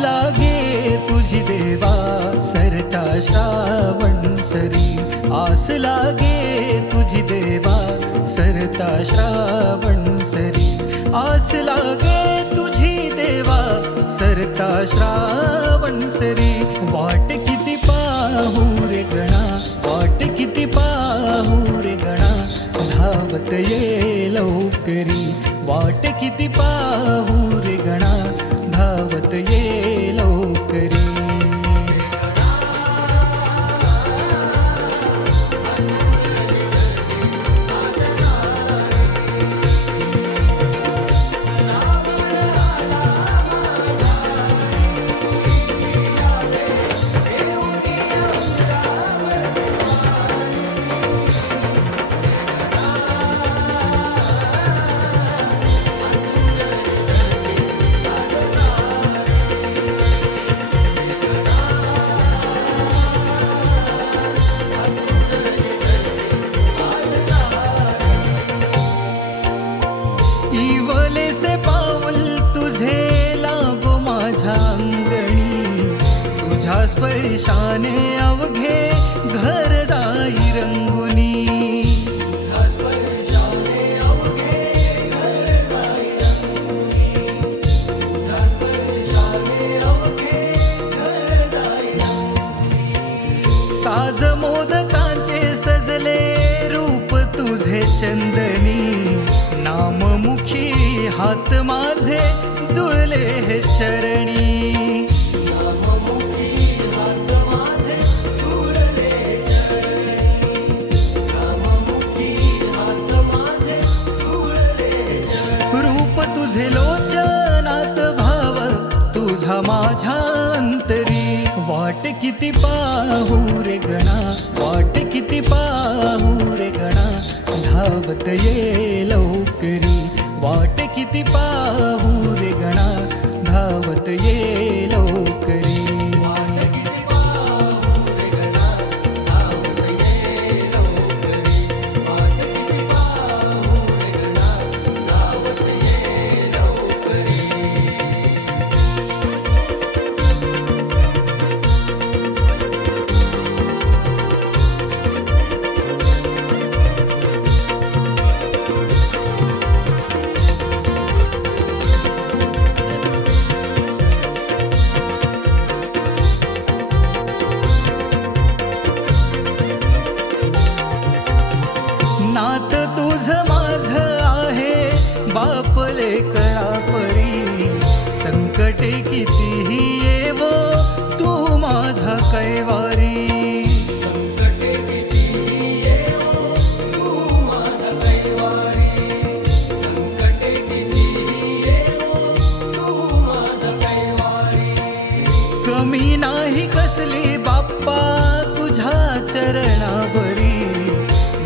लागे तुझी देवा सरता श्रावण सरी, आस लागे तुझी देवा सरता श्रावण सरी, आस लागे तुझी देवा सरता श्रावण सरी. वाट किती पाहू रे गणा, वाट किती पाहू रे गणा, धावत ये लवकरी. वाट किती पाहू रे गणा, धावत ये लवकरी. इवलेसे पाऊल तुझे लागो माझ्या अंगणी, तुझ्या स्पर्शाने अवघे घर जाई रंगुनी. साज मोदकांचे सजले रूप तुझे चंदनी, नाममुखी हात माझे जुळले हे चरणी. नाममुखी हात माझे जुळले चरणी, नाममुखी हात माझे जुळले चरणी. रूप तुझे लोचनात भाव तुझा माझ्या अंतरी. वाट किती पाहू रे गणा, वाट किती पाहू रे गणा, धावत ये लवकरी. वाट किती पाहू रे गणा, धावत ये लवकरी. वाट किती पाहू रे गणा, धावत ये लवकरी. वाट किती पाहू रे गणा, धावत ये लवकरी. नात तुझ माझ आहे बापले करा परी, संकटे कितीही येवो तू माझा कैवारी. संकटे कितीही येवो तू माझा कैवारी, संकटे कितीही येवो तू माझा कैवारी. कमी नाही कसली बाप्पा तुझ्या चरणावरी,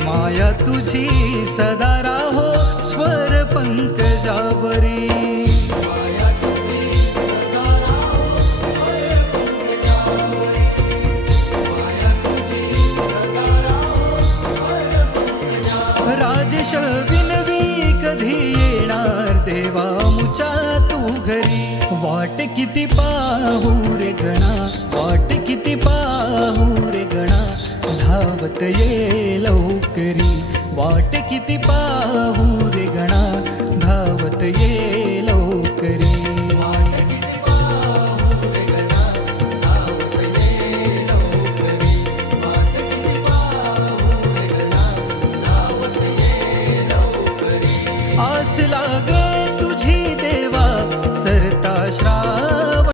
माया तुझी सदा राहो स्वर पंकजावरी. माया तुझी सदा राहो स्वर पंकजावरी, माया तुझी सदा राहो स्वर पंकजावरी. राजेश विनवी कधी येणार देवा मुचा तू घरी. वाट किती पाहू रे गणा, वाट किती पाहू रे गणा, धावत ये लवकरी. वाट किती पाहू रे गणा, धावत ये